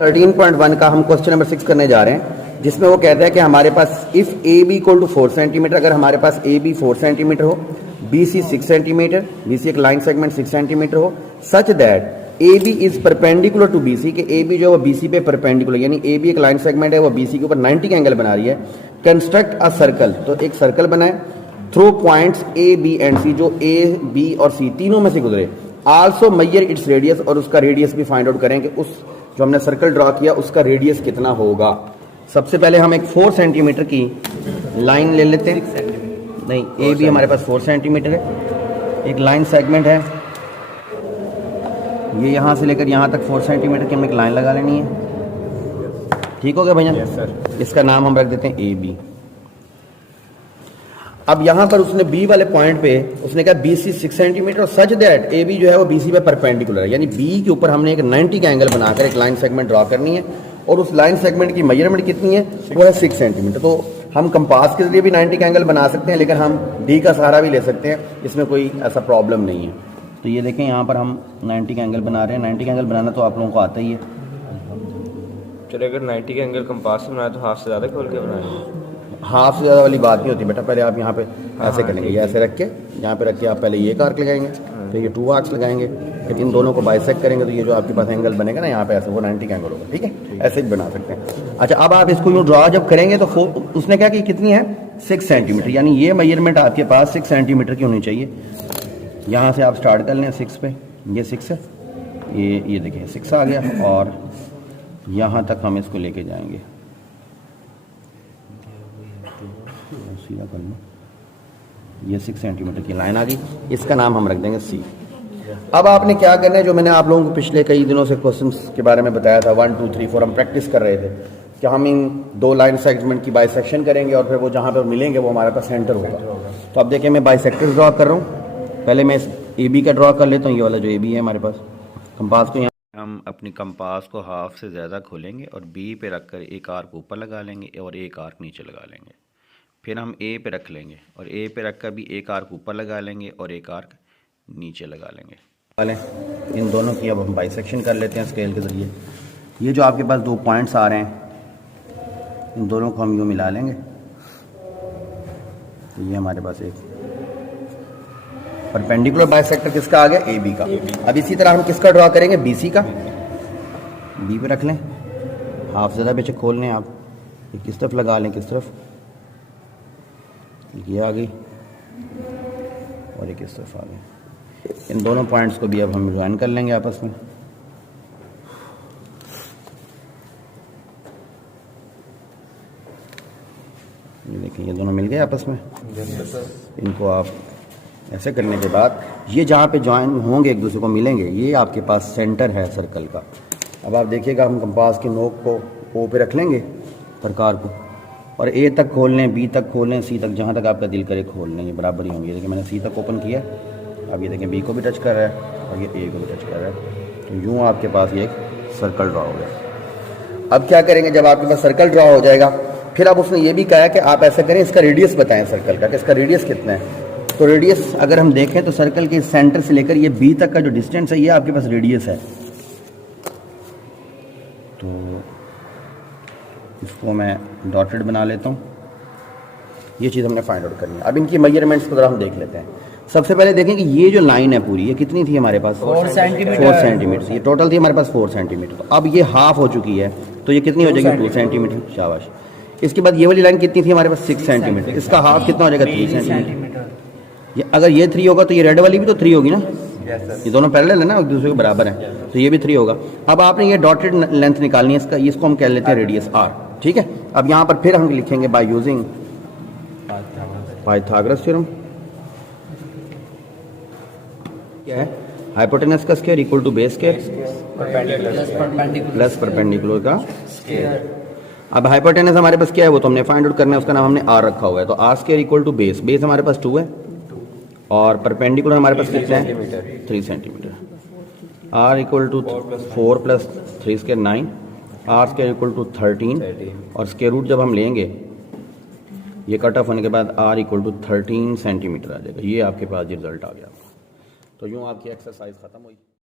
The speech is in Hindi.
13.1 का हम क्वेश्चन नंबर 6 करने जा रहे हैं, जिसमें वो कहता है कि हमारे पास if A B equal to 4 centimetre, अगर हमारे पास ए बी 4 सेंटीमीटर हो, B C 6 centimetre, B C एक लाइन सेगमेंट 6 सेंटीमीटर हो, such that A B is perpendicular to B C, कि ए बी जो है वो बी सी पे परपेंडिकुलर, यानी ए बी एक लाइन सेगमेंट है, वो बी सी के ऊपर 90 का एंगल बना रही है। कंस्ट्रक्ट अ सर्कल, तो एक सर्कल बनाए through points A B and C, जो ए बी और सी तीनों में से गुजरे। आल्सो मेजर इट्स रेडियस, और उसका रेडियस भी फाइंड आउट करें कि उस जो हमने सर्कल ड्रॉ किया उसका रेडियस कितना होगा। सबसे पहले हम एक 4 सेंटीमीटर की लाइन ले लेते हैं। नहीं, ए बी हमारे पास 4 सेंटीमीटर है, एक लाइन सेगमेंट है, ये यहाँ से लेकर यहाँ तक 4 सेंटीमीटर की हमें एक लाइन लगा लेनी है। ठीक हो गया भैया? Yes sir. इसका नाम हम रख देते हैं ए बी। अब यहाँ पर उसने बी वाले पॉइंट पे उसने कहा बी सी 6 सेंटीमीटर और सच दैट ए बी जो है वो बी सी पे परपेंडिकुलर है, यानी बी के ऊपर हमने एक 90 का एंगल बनाकर एक लाइन सेगमेंट ड्रॉ करनी है, और उस लाइन सेगमेंट की मेजरमेंट कितनी है, वो है 6 सेंटीमीटर। तो हम कंपास के जरिए भी 90 का एंगल बना सकते हैं, लेकिन हम डी का सहारा भी ले सकते हैं, इसमें कोई ऐसा प्रॉब्लम नहीं है। तो ये देखें, यहाँ पर हम 90 का एंगल बना रहे हैं। 90 का एंगल बनाना तो आप लोगों को आता ही है। चलो, अगर 90 का एंगल कंपास से बनाए तो हाफ से ज़्यादा खोल के बनाए। हाफ से ज़्यादा वाली बात नहीं होती बेटा, पहले आप यहाँ पे ऐसे करेंगे, ये ऐसे रख के यहाँ पे रख के आप पहले ये आर्क लगाएंगे, फिर ये 2 आर्क्स लगाएंगे, फिर इन दोनों को बाइसेक्ट करेंगे, तो ये जो आपके पास एंगल बनेगा ना यहाँ पे ऐसे, वो 90 का एंगल होगा। ठीक है, ऐसे ही बना सकते हैं। अच्छा, अब आप इसको यूँ ड्रॉ जब करेंगे तो उसने क्या कि कितनी है 6 सेंटीमीटर, यानी ये मेजरमेंट आपके पास 6 सेंटीमीटर की होनी चाहिए। यहाँ से आप स्टार्ट कर लें 6 पे, ये 6 है, ये देखिए 6 आ गया, और यहाँ तक हम इसको लेके जाएंगे, सीधा कर लो, ये 6 सेंटीमीटर की लाइन आ गई, इसका नाम हम रख देंगे सी। अब आपने क्या करना है, जो मैंने आप लोगों को पिछले कई दिनों से क्वेश्चंस के बारे में बताया था, 1 2 3 4 हम प्रैक्टिस कर रहे थे कि हम इन 2 लाइन सेगमेंट की बाइसेक्शन करेंगे, और फिर वो जहाँ पर मिलेंगे वो हमारे पास सेंटर होगा। तो अब देखिए, मैं बाइसेक्टर ड्रॉ कर रहा हूँ। पहले मैं इस ए बी का ड्रॉ कर लेता हूँ, ये वाला जो ए बी है हमारे पास। कंपास को हम अपनी कंपास को हाफ से ज़्यादा खोलेंगे और बी पे रखकर एक आर्क ऊपर लगा लेंगे और एक आर्क नीचे लगा लेंगे। फिर हम ए पे रख लेंगे और ए पे रखकर भी एक आर्क ऊपर लगा लेंगे और एक आर्क नीचे लगा लेंगे। इन दोनों की अब हम बाइसेक्शन कर लेते हैं स्केल के ज़रिए। ये जो आपके पास 2 पॉइंट्स आ रहे हैं, इन दोनों को हम यूँ मिला लेंगे, तो ये हमारे पास एक परपेंडिकुलर बाइसेक्टर किसका आ गया, ए बी का। अब इसी तरह हम किसका ड्रॉ करेंगे, बी सी का। बी पे रख लें, हाफ ज़्यादा बेशक खोल लें आप, किस तरफ लगा लें, किस तरफ, ये आ गई और एक इस तरफ आ गई। इन दोनों पॉइंट्स को भी अब हम ज्वाइन कर लेंगे आपस में। ये देखिए, ये दोनों मिल गए आपस में। इनको आप ऐसे करने के बाद ये जहाँ पे ज्वाइन होंगे, एक दूसरे को मिलेंगे, ये आपके पास सेंटर है सर्कल का। अब आप देखिएगा, हम कंपास की नोक को ओ पे रख लेंगे, प्रकार को, और ए तक खोल लें, बी तक खोल लें, सी तक, जहाँ तक आपका दिल करे खोल लें, ये बराबर ही होंगे। देखिए, मैंने सी तक ओपन किया, अब ये देखें बी को भी टच कर रहा है और ये ए को भी टच कर रहा है। तो यूँ आपके पास ये एक सर्कल ड्रॉ हो गया। अब क्या करेंगे, जब आपके पास सर्कल ड्रॉ हो जाएगा, फिर अब उसने ये भी कहा कि आप ऐसा करें, इसका रेडियस बताएं सर्कल का, कि इसका रेडियस कितना है। तो रेडियस अगर हम देखें तो सर्कल के सेंटर से लेकर ये बी तक का जो डिस्टेंस है, ये आपके पास रेडियस है। तो इसको मैं डॉटेड बना लेता हूँ। ये चीज़ हमने फाइंड आउट करनी है। अब इनकी मेजरमेंट्स को जरा हम देख लेते हैं। सबसे पहले देखें कि ये जो लाइन है पूरी, ये कितनी थी हमारे पास, 4 सेंटीमीटर। ये टोटल थी हमारे पास 4 सेंटीमीटर। तो अब ये हाफ हो चुकी है, तो ये कितनी हो जाएगी, 2 सेंटीमीटर। शाबाश। इसके बाद ये वाली लाइन कितनी थी हमारे पास, 6 सेंटीमीटर। इसका हाफ कितना हो जाएगा, 3 सेंटीमीटर। ये अगर ये 3 होगा तो ये रेड वाली भी तो 3 होगी ना। ये दोनों पैरेलल है ना, एक दूसरे के बराबर है, तो ये भी 3 होगा। अब आपने ये डॉटेड लेंथ निकालनी है इसका, इसको हम कह लेते हैं रेडियस आर। ठीक है, अब यहाँ पर फिर हम लिखेंगे बाय यूजिंग पाइथागोरस थ्योरम। क्या है, हाइपोटेनस का square equal to base square plus perpendicular का स्क्वायर। अब हाइपोटेनस हमारे पास क्या है, वो तो हमने फाइंड आउट करना है, उसका नाम हमने आर रखा हुआ है। तो R square equal to base, base हमारे पास 2 है, और परपेंडिकुलर हमारे पास कितना है, 3 centimetre. R equal to 4 plus 3 square 9, R square equal to 13, और स्क्वायर रूट जब हम लेंगे, ये कट ऑफ होने के बाद आर इक्वल टू 13 सेंटीमीटर आ जाएगा। ये आपके पास रिजल्ट आ गया। तो यूँ आपकी एक्सरसाइज खत्म हुई।